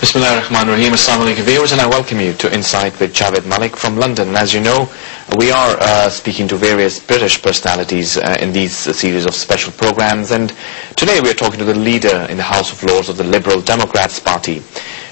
Bismillahirrahmanirrahim. Assalamu alaikum viewers, and I welcome you to Insight with Javed Malik from London. And as you know, we are speaking to various British personalities in these series of special programs, and today we are talking to the leader in the House of Lords of the Liberal Democrats Party.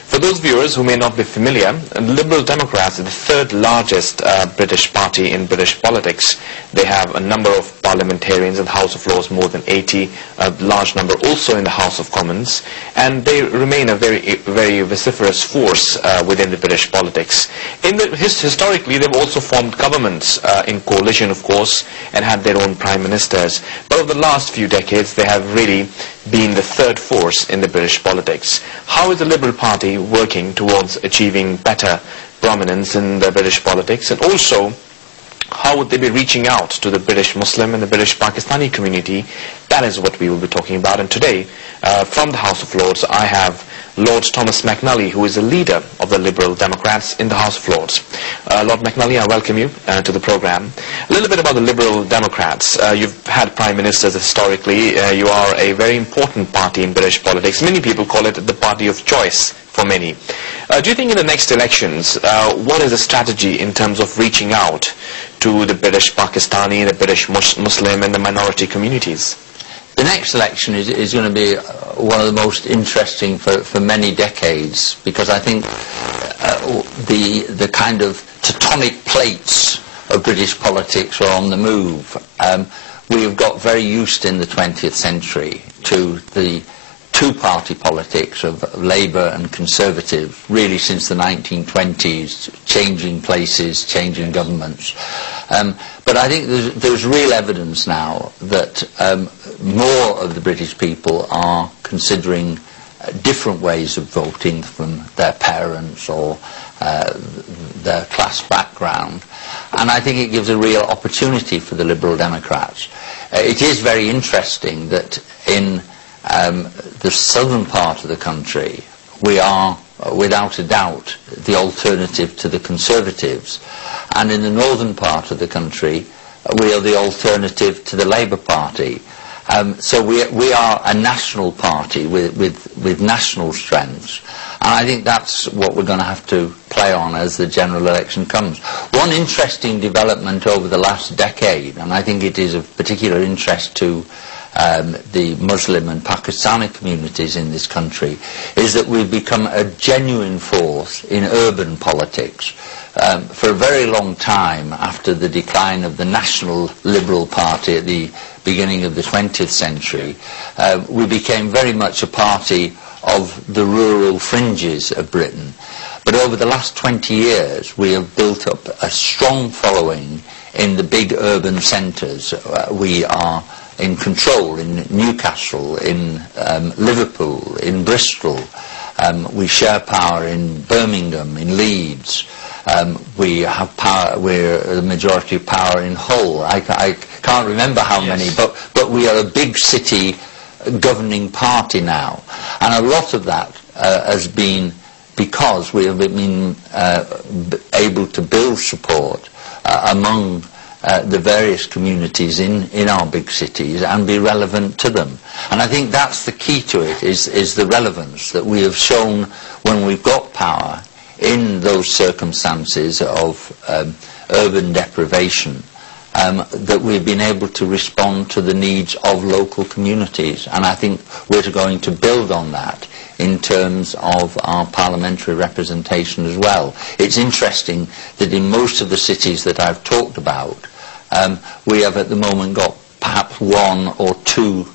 For those viewers who may not be familiar, Liberal Democrats are the third largest British party in British politics. They have a number of parliamentarians in the House of Lords, more than 80, a large number also in the House of Commons, and they remain a very vociferous force within the British politics. Historically, they've also formed governments in coalition, of course, and had their own prime ministers. But over the last few decades, they have really been the third force in the British politics. How is the Liberal Party working towards achieving better prominence in the British politics, and also how would they be reaching out to the British Muslim and the British Pakistani community? That is what we will be talking about. And today, from the House of Lords, I have Lord Thomas McNally, who is the leader of the Liberal Democrats in the House of Lords. Lord McNally, I welcome you to the program. A little bit about the Liberal Democrats. You've had prime ministers historically. You are a very important party in British politics. Many people call it the party of choice for many. Do you think in the next elections, what is the strategy in terms of reaching out to the British Pakistani, the British Muslim and the minority communities? The next election is going to be one of the most interesting for many decades, because I think the kind of tectonic plates of British politics are on the move. We have got very used in the 20th century to the two-party politics of Labour and Conservative, really since the 1920s, changing places, changing governments. But I think there's real evidence now that more of the British people are considering different ways of voting from their parents or their class background. And I think it gives a real opportunity for the Liberal Democrats. It is very interesting that in the southern part of the country, we are, without a doubt, the alternative to the Conservatives. And in the northern part of the country, we are the alternative to the Labour Party. So we are a national party with national strengths. And I think that's what we're going to have to play on as the general election comes. One interesting development over the last decade, and I think it is of particular interest to the Muslim and Pakistani communities in this country, is that we've become a genuine force in urban politics. For a very long time, after the decline of the National Liberal Party at the beginning of the 20th century, we became very much a party of the rural fringes of Britain. But over the last 20 years, we have built up a strong following in the big urban centres. We are in control in Newcastle, in Liverpool, in Bristol. We share power in Birmingham, in Leeds. We have power, we're the majority of power in Hull. I can't remember how many, but we are a big city governing party now. And a lot of that has been because we have been able to build support among the various communities in our big cities and be relevant to them. And I think that's the key to it, is the relevance that we have shown when we've got power in those circumstances of urban deprivation, that we've been able to respond to the needs of local communities. And I think we're going to build on that in terms of our parliamentary representation as well. It's interesting that in most of the cities that I've talked about, we have at the moment got perhaps one or two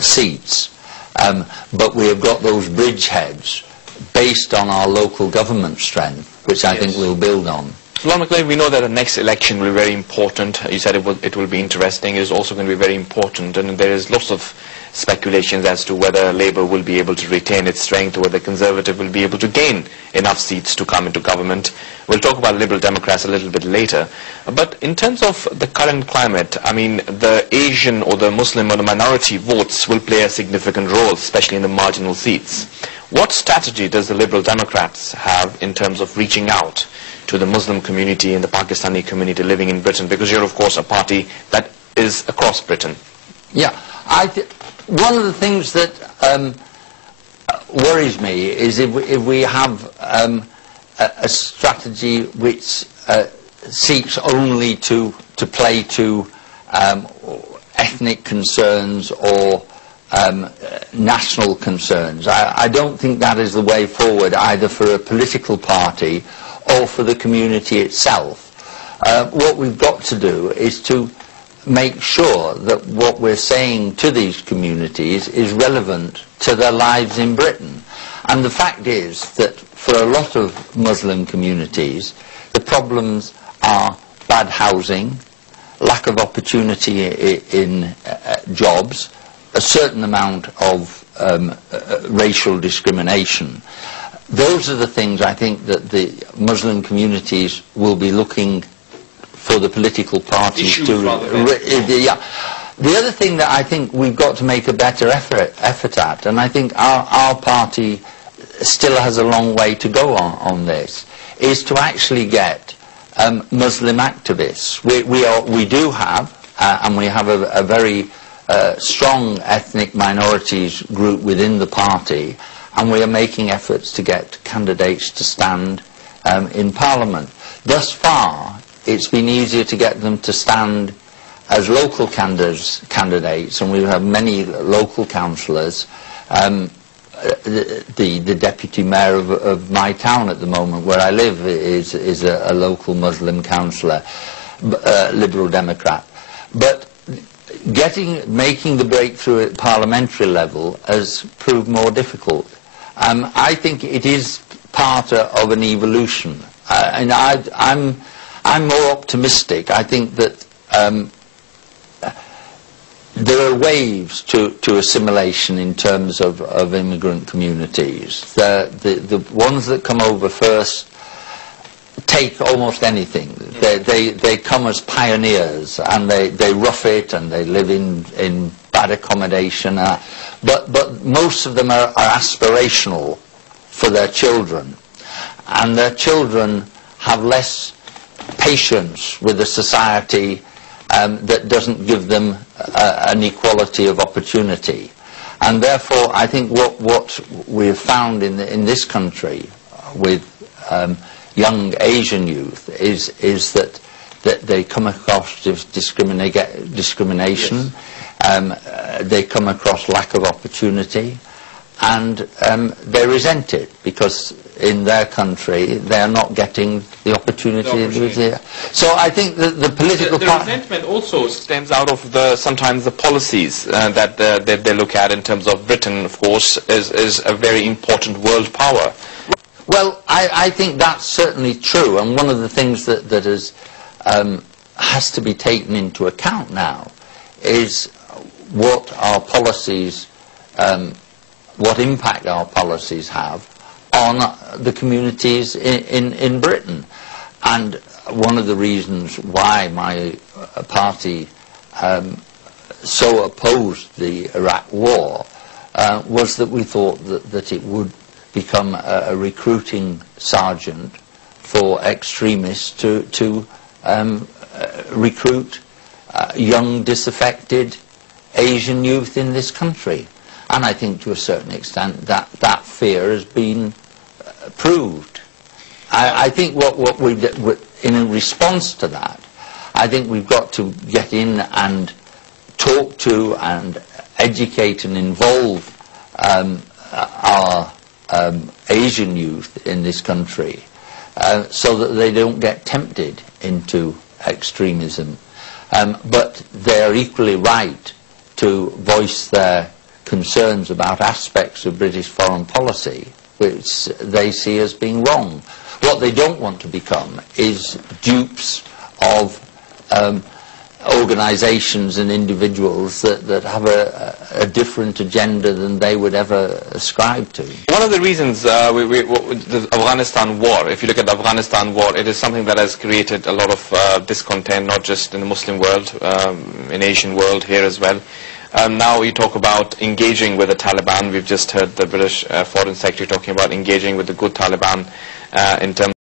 seats, but we have got those bridgeheads based on our local government strength, which I think we'll build on. Lord McLean, we know that the next election will be very important. You said it will be interesting. It is also going to be very important, and there is lots of speculations as to whether Labour will be able to retain its strength, or whether Conservative will be able to gain enough seats to come into government. We'll talk about Liberal Democrats a little bit later. But in terms of the current climate, I mean, the Asian or the Muslim or the minority votes will play a significant role, especially in the marginal seats. What strategy does the Liberal Democrats have in terms of reaching out to the Muslim community and the Pakistani community living in Britain? Because you're, of course, a party that is across Britain. Yeah. One of the things that worries me is if we have a strategy which seeks only to play to ethnic concerns or national concerns. I don't think that is the way forward, either for a political party or for the community itself. What we've got to do is to make sure that what we're saying to these communities is relevant to their lives in Britain. And the fact is that for a lot of Muslim communities, the problems are bad housing, lack of opportunity in jobs, a certain amount of racial discrimination. Those are the things I think that the Muslim communities will be looking for the political parties to... Yeah. The other thing that I think we've got to make a better effort at, and I think our party still has a long way to go on this, is to actually get Muslim activists. We do have, and we have a very strong ethnic minorities group within the party, and we are making efforts to get candidates to stand in Parliament. Thus far, it's been easier to get them to stand as local candidates, and we have many local councillors. The deputy mayor of my town at the moment, where I live, is a local Muslim councillor, Liberal Democrat. But making the breakthrough at parliamentary level has proved more difficult. I think it is part of an evolution, and I'm more optimistic. I think that there are waves to assimilation in terms of immigrant communities. The ones that come over first take almost anything. They come as pioneers, and they rough it, and they live in bad accommodation. But most of them are aspirational for their children, and their children have less patience with a society that doesn't give them an equality of opportunity. And therefore, I think what we have found in this country with young Asian youth is that they come across discrimination, yes. They come across lack of opportunity, and they resent it because in their country they are not getting the opportunity. So I think that the political... The resentment also stems out of sometimes the policies that they look at in terms of Britain, of course, is a very important world power. Well, I think that's certainly true, and one of the things that has to be taken into account now is what our policies, what impact our policies have on the communities in Britain. And one of the reasons why my party so opposed the Iraq war was that we thought that it would become a recruiting sergeant for extremists to recruit young, disaffected Asian youth in this country. And I think to a certain extent that fear has been proved. I think what we in response to that, I think we've got to get in and talk to and educate and involve our Asian youth in this country so that they don't get tempted into extremism. But they're equally right to voice their concerns about aspects of British foreign policy which they see as being wrong. What they don't want to become is dupes of organisations and individuals that have a different agenda than they would ever ascribe to. One of the reasons the Afghanistan war, if you look at the Afghanistan war, it is something that has created a lot of discontent, not just in the Muslim world, in Asian world here as well. Now you talk about engaging with the Taliban. We've just heard the British Foreign Secretary talking about engaging with the good Taliban in terms